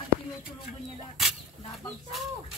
At tinutulugan niya lahat. Nabagsak.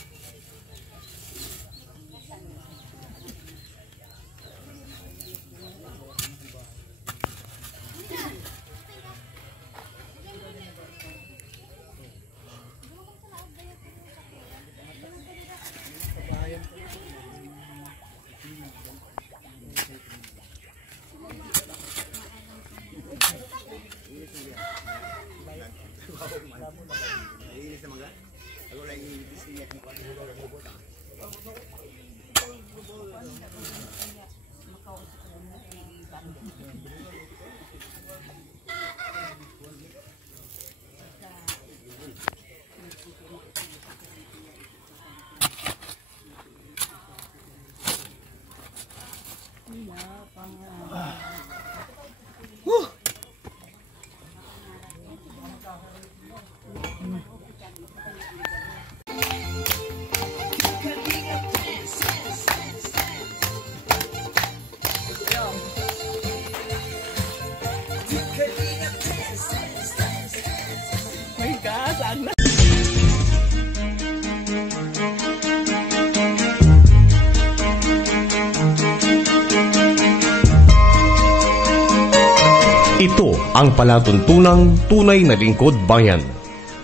Ito ang palatuntunang tunay na lingkod bayan.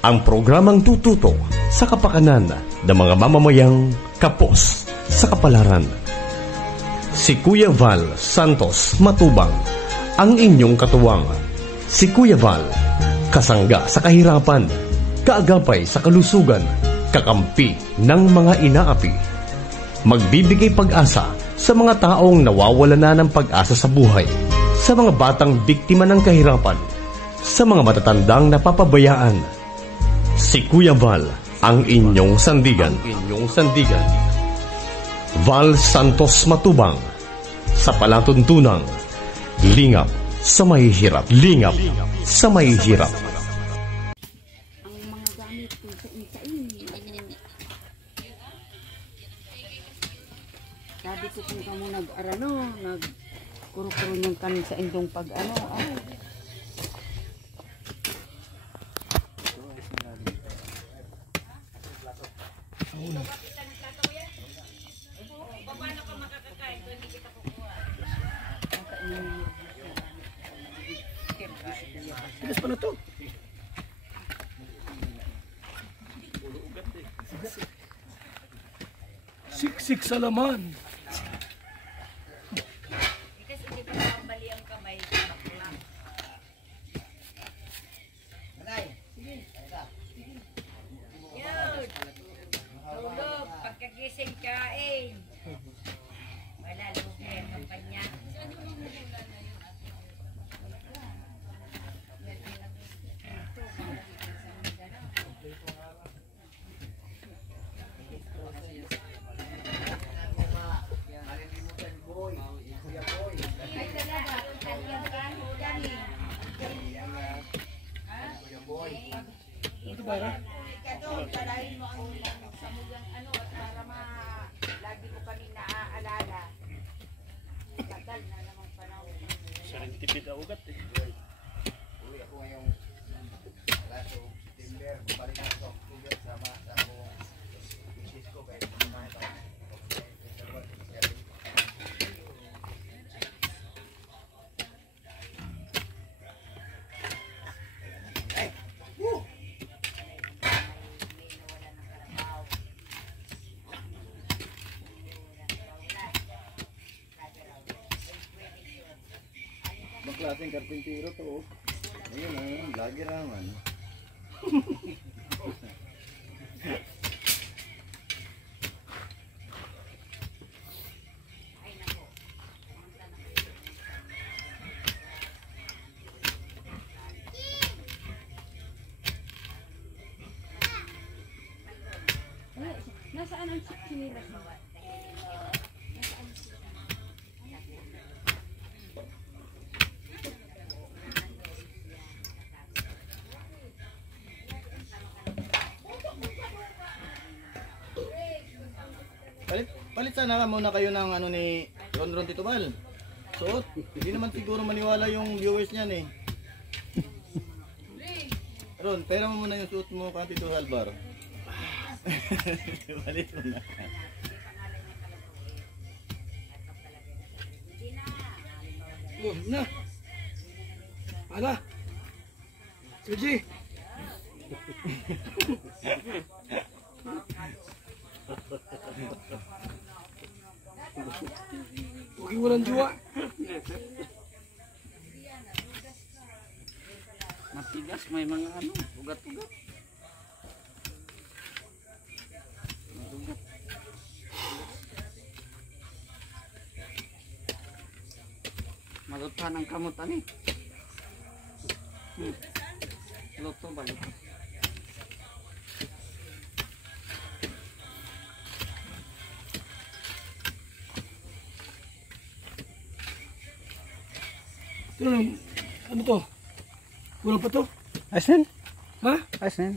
Ang programang tututo sa kapakanan ng mga mamamayang kapos sa kapalaran. Si Kuya Val Santos Matubang, ang inyong katuwang. Si Kuya Val, kasangga sa kahirapan, kaagapay sa kalusugan, kakampi ng mga inaapi. Magbibigay pag-asa sa mga taong nawawala na ng pag-asa sa buhay, sa mga batang biktima ng kahirapan, sa mga matatandang napapabayaan. Si Kuya Val, ang inyong sandigan. Val Santos Matubang, sa palatuntunang lingap sa mahihirap. Sa mahihirap. Ang mga gamit ko sa insain. Sabi ko kung kamo nag-arano, kuro-kuro niyang kanin sa indong pag-ano. Tigas pa na to. Siksik sa laman. Pagkagising kain. Wala lugi ang kampanya. Ito ba ra? Talahin mo ang samugang ano para lagi ko kami naaalala. Tagal na namang panahon. Sarintipid ang ugat eh. Uwi ako ngayong last of September. Balik ako sa October sama sa akong business ko kahit kumain ako. Klaseng karpintero to. Ayun, lagi naman. Nasaan ang chinilas mo? Palit sana muna kayo ng ano ni Ron Tito Val. Suot. Hindi naman siguro maniwala yung viewers niyan eh. Ron, pera mo muna yung suot mo kang Tito Alvar. Balik mo na. Oh, na. Ala. Sige. Huwag yung walang jowa. Matigas, may mga ano, ugat-ugat. Malutahan ang kamutan eh. Luto ba luto? Ano to? Kulang pa to? Asin? Ha? Asin?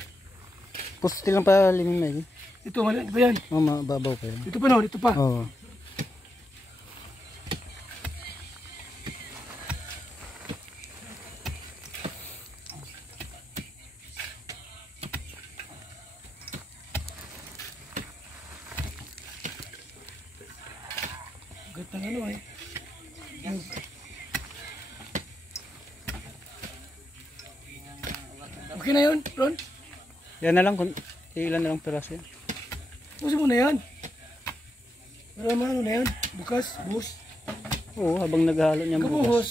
Pusti lang pa limang na yun. Ito, mali ba yan? Oo, mababaw pa yun. Dito pa no, dito pa. Oo. Gatang ano eh. Okay na yun, Ron? Yan na lang, ilan na lang piraso yan. Pusin mo na yan. Para ano na yan? Bukas, buhos. Oo, habang naghahalo niya bukas. Kabuhos.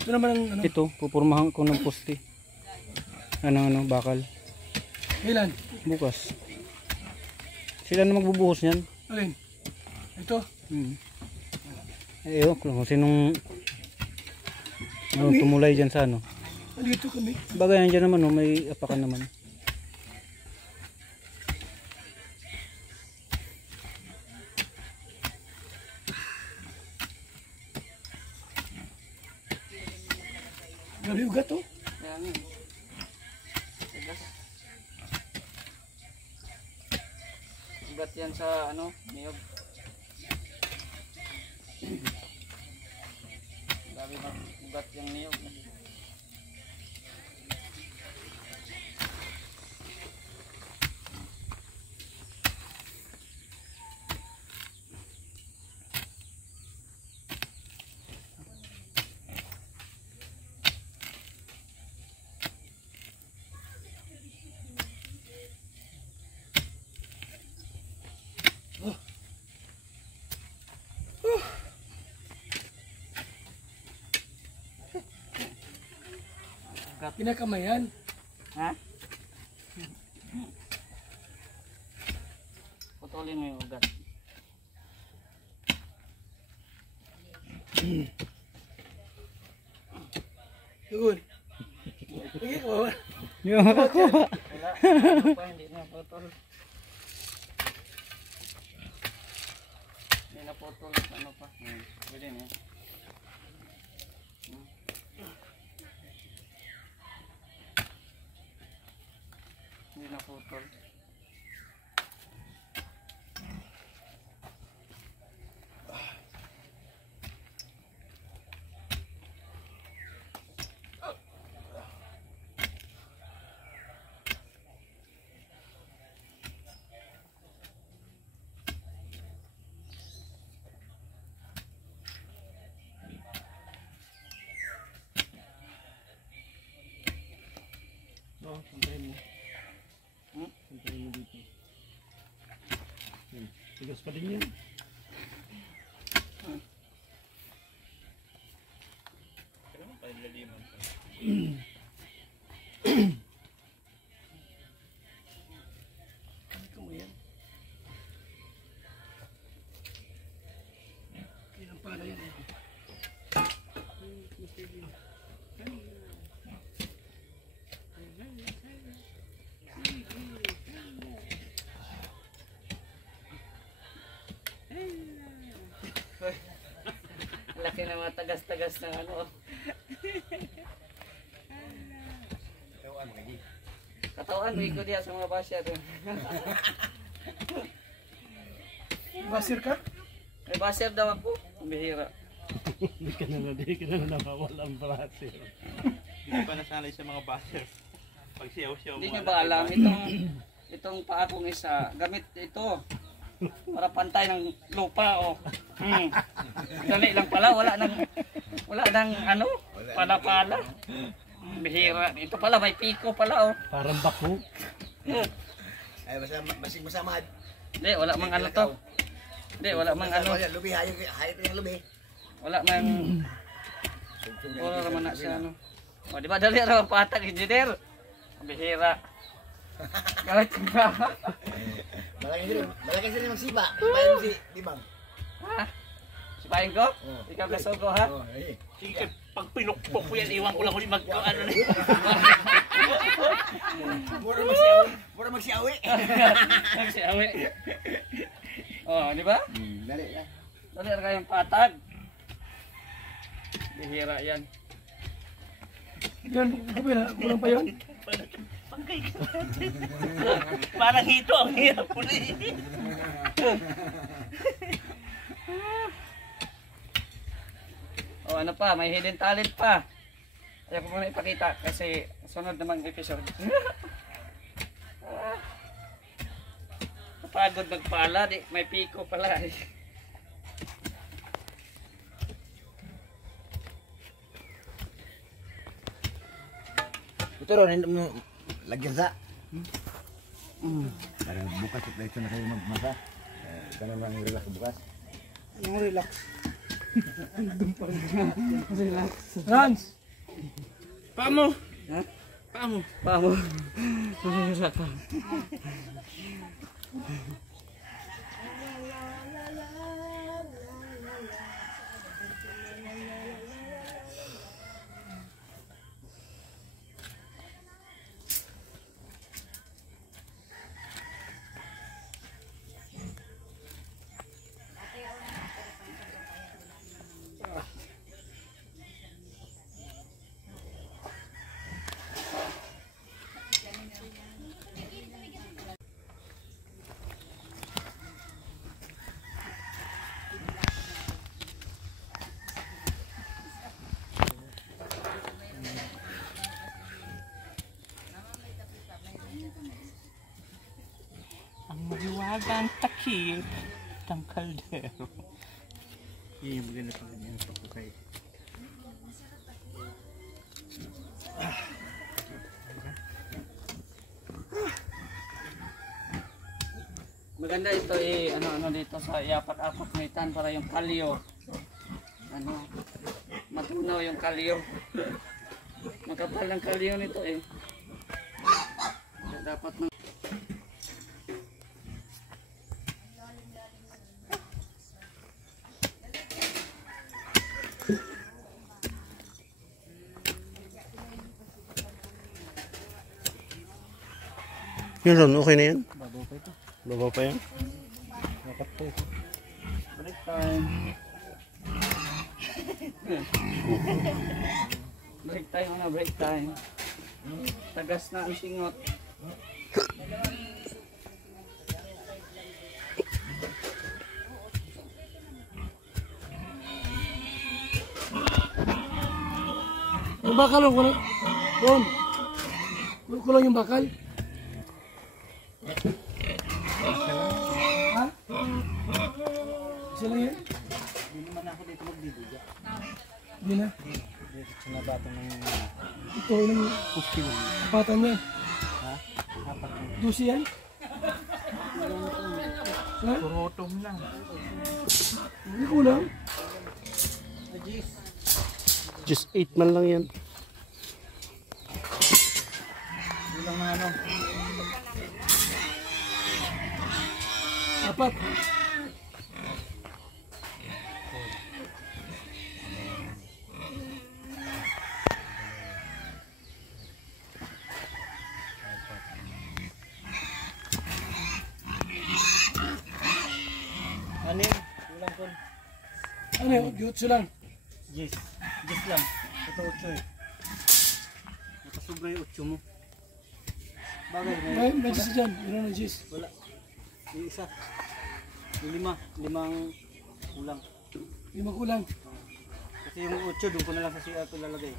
Ito naman ang ano. Ito, pupurmahan ko ng pusti. Ano, bakal. Ilan? Bukas. Sila na magbubuhos niyan. Alin? Ito. Ewan ko lang kung sinong tumulay dyan sa ano. Andito kami. Bagay yan dyan naman, may apakan naman. Grabe ugat oh. Kaya nga. Tigas. Ugat yan sa ano, niyog. Grabe mag ugat yung niyog. Kinakamayan. Ha? Putulin mo yung ugat. Yun. Sige, kawawa. Yung makakuha. Wala. Ano pa, hindi na putol. Hindi na putol. Ano pa? Pwede na. Hindi na putol. No, puntahin mo. Puntahin mo dito. Tigas pa din yan. Kailan pala yan eh. Laki ng mga tagas-tagas ng ano. Katawan, may ko diya sa mga basher. Basir ka? May basher daw ako. Bihira. Di ka na nawawala ang brasir. Hindi pa nasanay sa mga basher. Hindi nyo ba alam, itong paa kong isa, gamit ito para pantay ng lupa, oh. Dali lang pala, wala nang ano, pala-pala. Bihira. Ito pala, may piko pala, oh. Parang bako. Ay, masing masamad. Hindi, wala mang ano to. Hindi, wala mang ano. Lubi, hayop yung lubi. Wala mang... Puro naman na siya, ano. O, di ba dali ang patag, engineer? Bihira. Galit ka. Malaki sila magsiba. Sibayan si Dibang. Ha? Sipahin ko? Ikaw kasogo, ha? Sige, pag pinukpok ko yan, iwan ko lang ulit ano na. Mura magsiawi. Magsiawi. Oh, di ba? Dali na. Dali na kayong patag. Bihira yan. Yan, kapila, kulang pa yun. Parang ito ang hirap ko na O ano pa, may hidden talent pa. Ayaw ko muna ipakita kasi sunod namang episode. Pagod magpala, di, may piko pala. Ito ron, lagyan sa. Parang bukas ito na kayo magmasa. Ito na lang relax bukas. Yung relax. Relax. Rans! Paamo? Ha? Paamo? Paamo? Bihira ka. Ang maliwagang takip ng kaldero. Yun yung maganda pa ganyan sa kukay. Maganda ito ano dito sa iapat-apat mitan para yung kalyo. Ano, matunaw yung kalyo. Makapal ng kalyo nito Dapat Yun Ron, okay na yan? Babaw pa yan? break time. Break time na, break time. Tagas na ang singot. Yung bakal, kulang. Ron. Kulang yung bakal. Ha? Isa lang yan? Hindi naman ako dito magbibigya. Hindi na. Dito sa nabatong ng Ito lang yung bata niya. ha? Apat na. Dusi yan? Ha? Purotom lang. Hindi kulang. Just 8 man lang yan. Kulang na ano. Apat. Ano yun? Kulang ko. Ano yun? Jutsu lang. Yes. Yes lang. Ito 8 eh. Nakasubra yung 8 mo. Bagay na yun. May Jis dyan. Meron ng Jis. Wala. Yung isa. Yung 5. 5 kulang. Lima kulang. Kasi yung 8 doon ko na lang sa CR ko lalagay.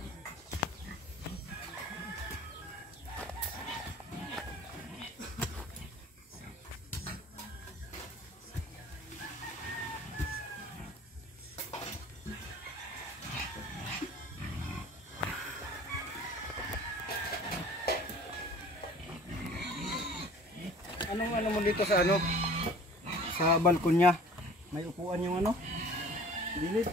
Anong ano mo dito sa ano? Sa balkon niya. May upuan yung ano? Gilid.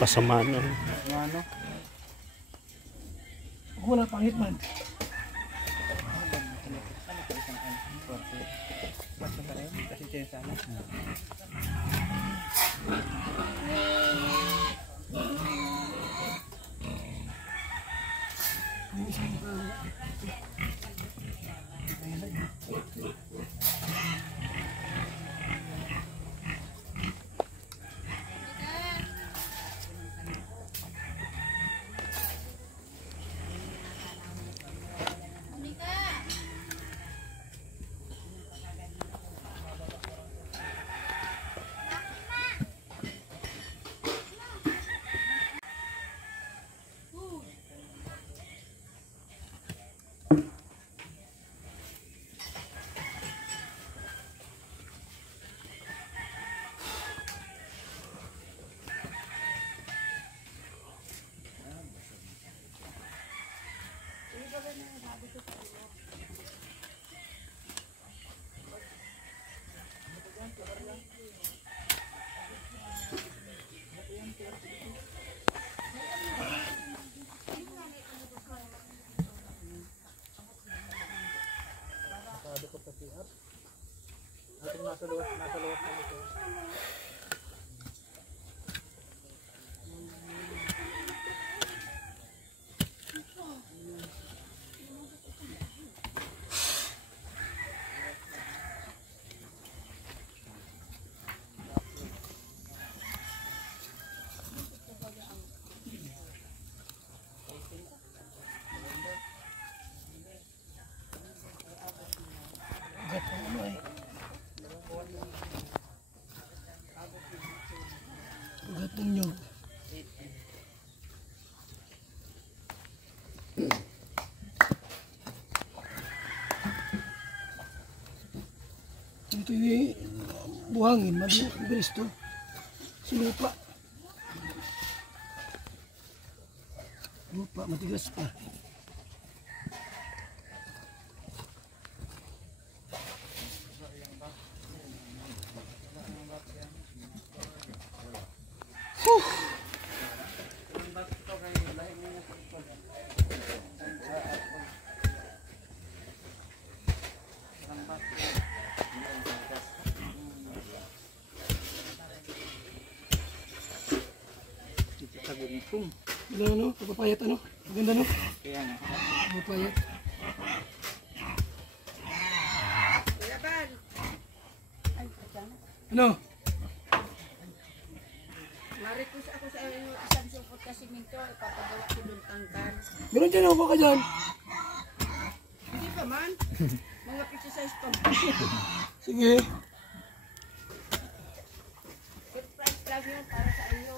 Pasamaan na. Yung ano? Wala pangit man. Kasi siya sana. Ugat ng nyog. Ito yung buhangin, mabilis to. Sinupa. Lupa, matigas pa. Ano, ano? Papayat ano? Maganda no? Kaya nga. Papayat. Ano? Marikus ako sa isang supot kasi minto, ipapagawa ko ng tangkan. Meron dyan ako ka dyan. Hindi pa man. Mga exercise pa. Sige. Surprise lang yun para sa iyo.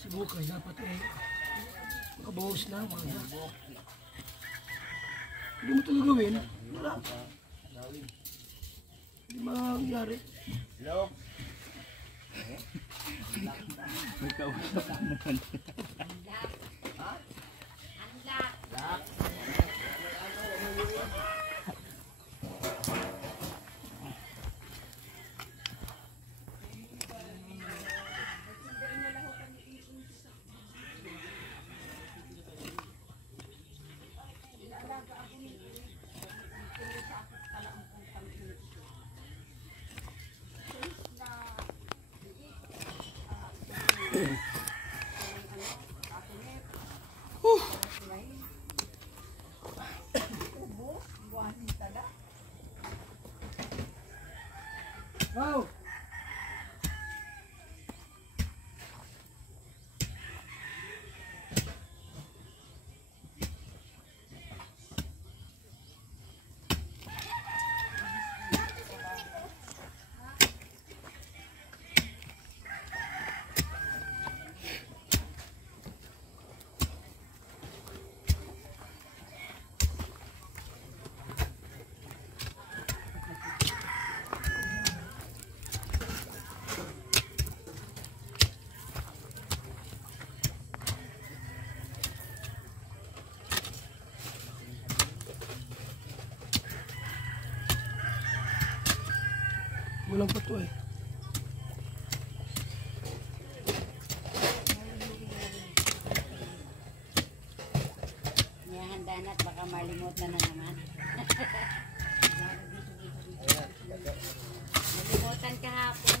Subukay dapat makabawas na mga. Hindi mo ito gagawin. Wala. Hindi mangyari. May kausap naman. Wow! Walang pato eh. Handa na at baka malimutan na naman. Malimutan kahapon.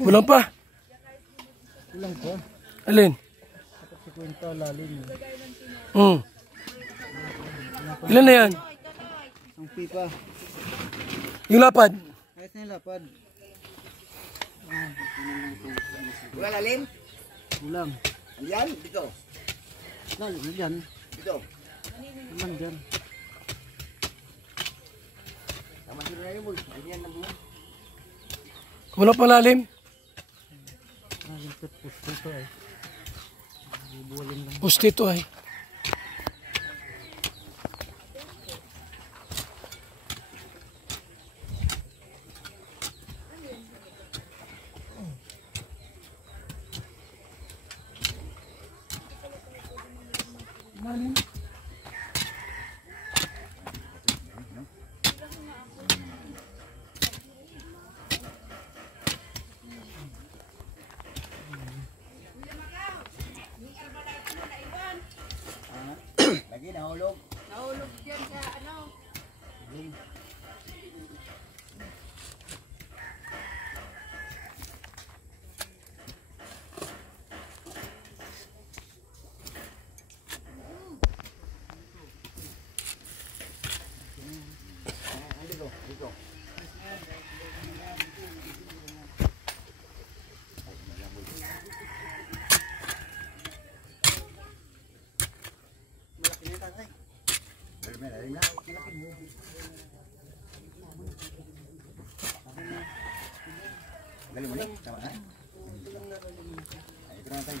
Walang pa. Ilang ko? Alin? Si kwenta lalim. Ilan na yan? Ang pipa. Yung lapad? Kahit na yung lapad. Wala lalim? Ulang. Yan, dito. Lalim na dyan. Dito. Naman dyan. Tama sila na yun, boy. Ganyan na buo. Wala palalim. Pusti ito ay. Lagi nahulog. Nahulog dyan sa ano. Galing mo lang, tama na. Ay, ito na tayo.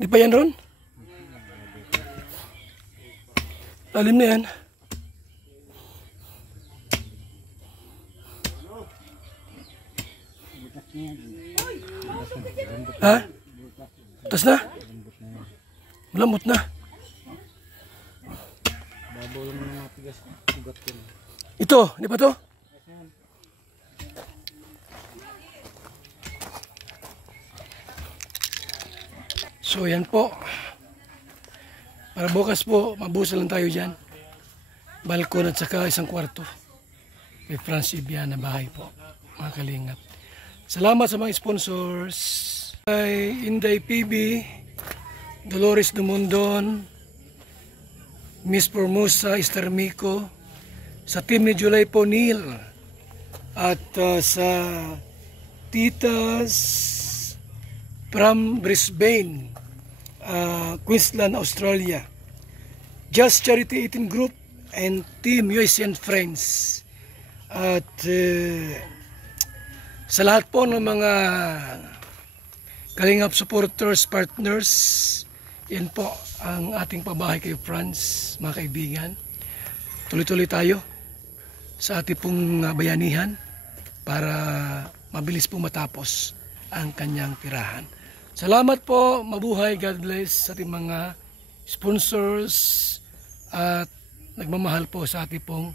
Di pa yan, Ron? Lalim na yan. Ha? Tas na? Malambot na. Ito, di ba to? So yan po. Para bukas po, mabusa lang tayo dyan. Balkon at saka isang kwarto. Kay Franz Ibiana bahay po. Mga kalingap. Salamat sa mga sponsors. Kay Inday PB, Dolores Dumondon, Miss Formosa, Esther Mico, sa team ni July Ponil, at sa Titas from Brisbane, Queensland, Australia, Just Charity 18 Group and Team USA and Friends, at sa lahat po ng mga Kalingap supporters, partners, yan po ang ating pabahay kay Franz, mga kaibigan. Tuloy-tuloy tayo sa ating pong bayanihan para mabilis po matapos ang kanyang tirahan. Salamat po, mabuhay, God bless sa ating mga sponsors at nagmamahal po sa ating pong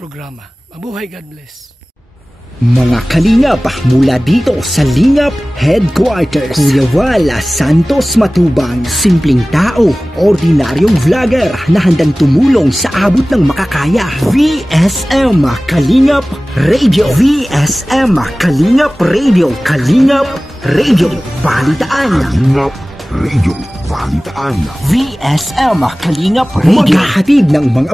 programa. Mabuhay, God bless. Mga kalingap, mula dito sa Lingap Headquarters, Kuya Wala Santos Matubang, simpleng tao, ordinaryong vlogger na handang tumulong sa abot ng makakaya. VSM Kalingap Radio, VSM Kalingap Radio, Kalingap Radio Balitaan, Kalingap Radio Balitaan, VSM Kalingap Radio, maghahatid ng mga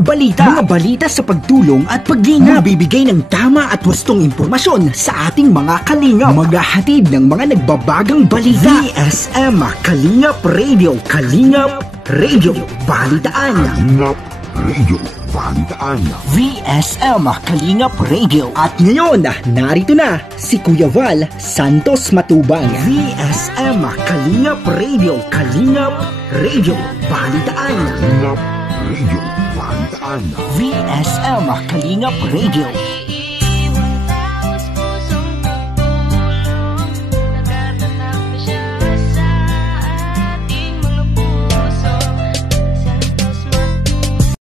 balita sa pagtulong at pagginap, magbibigay ng tama at wastong impormasyon sa ating mga kalingap, maghahatid ng mga nagbabagang balita. VSM Kalingap Radio, Kalingap Radio Balitaan, Kalingap Radio Balitaan. VSM Kalingap Radio. At ngayon, narito na si Kuya Val Santos Matubang. VSM Kalingap Radio. Kalingap Radio. Balitaan. Kalingap Radio. Balitaan. VSM Kalingap Radio.